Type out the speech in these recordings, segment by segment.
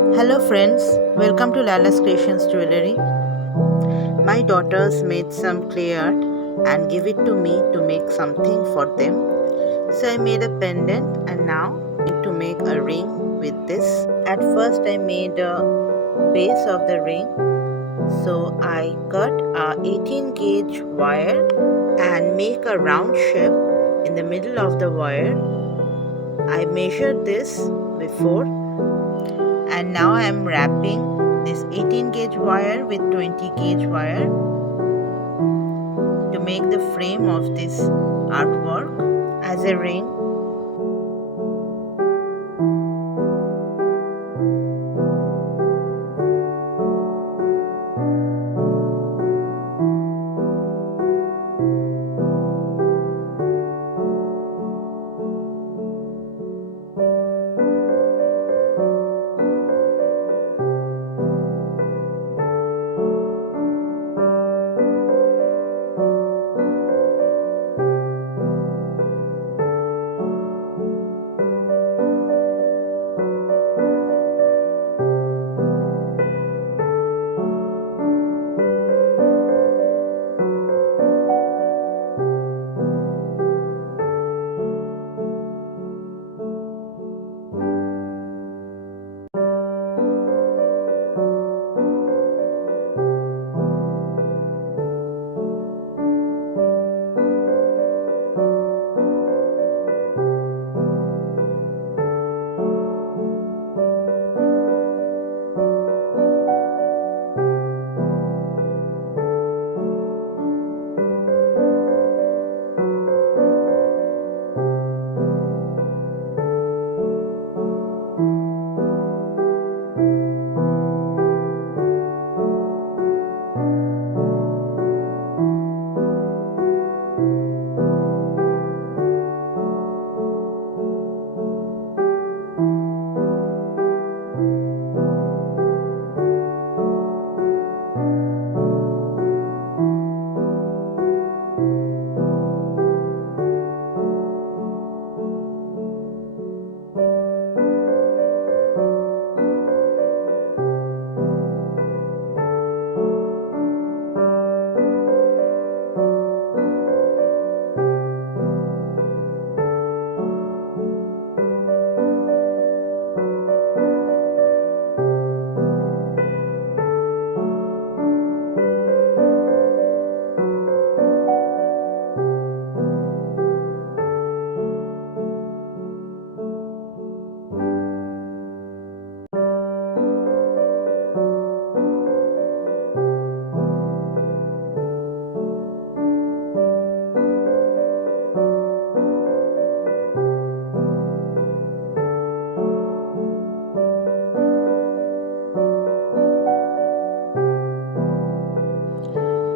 Hello friends, welcome to Laila's Creations Jewellery. My daughters made some clay art and give it to me to make something for them. So I made a pendant and now I'm going to make a ring with this. At first I made a base of the ring. So I cut a 18 gauge wire and make a round shape in the middle of the wire. I measured this before and now I am wrapping this 18 gauge wire with 20 gauge wire to make the frame of this artwork as a ring.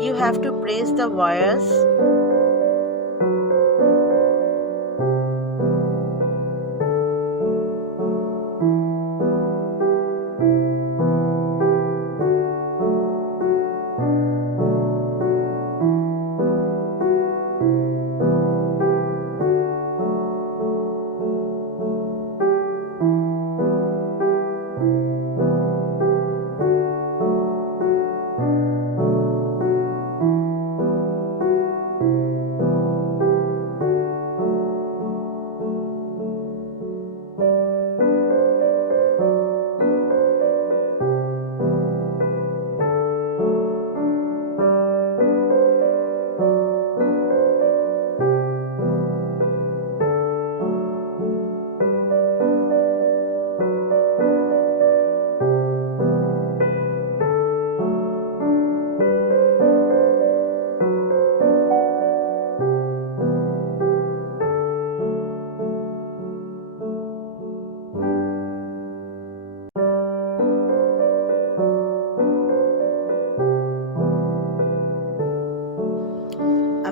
You have to place the wires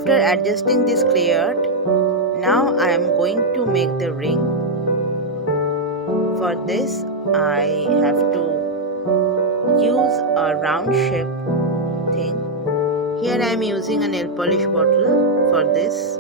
after adjusting this clay art. Now I am going to make the ring. For this I have to use a round shape thing. Here I am using a nail polish bottle for this.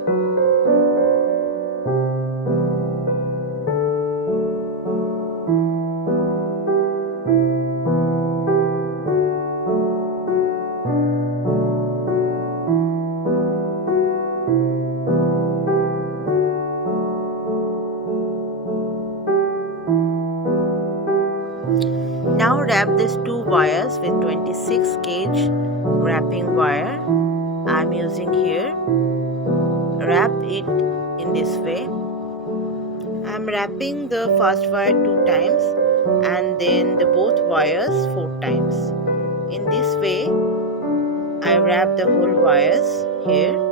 Now wrap these two wires with 26 gauge wrapping wire I'm using here. Wrap it in this way. I'm wrapping the first wire 2 times and then the both wires 4 times. In this way, I wrap the whole wires here.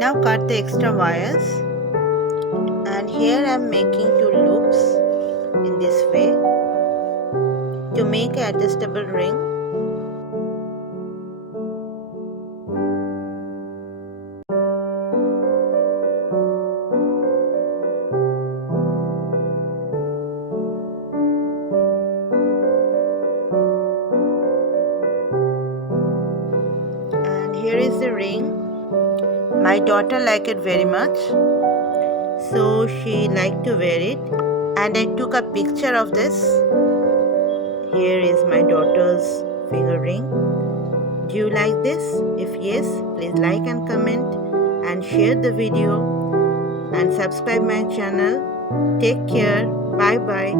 Now cut the extra wires, and here I am making 2 loops in this way to make an adjustable ring. And here is the ring. My daughter liked it very much, so she liked to wear it, and I took a picture of this. Here is my daughter's finger ring. Do you like this? If yes, please like and comment and share the video and subscribe my channel. Take care. Bye bye.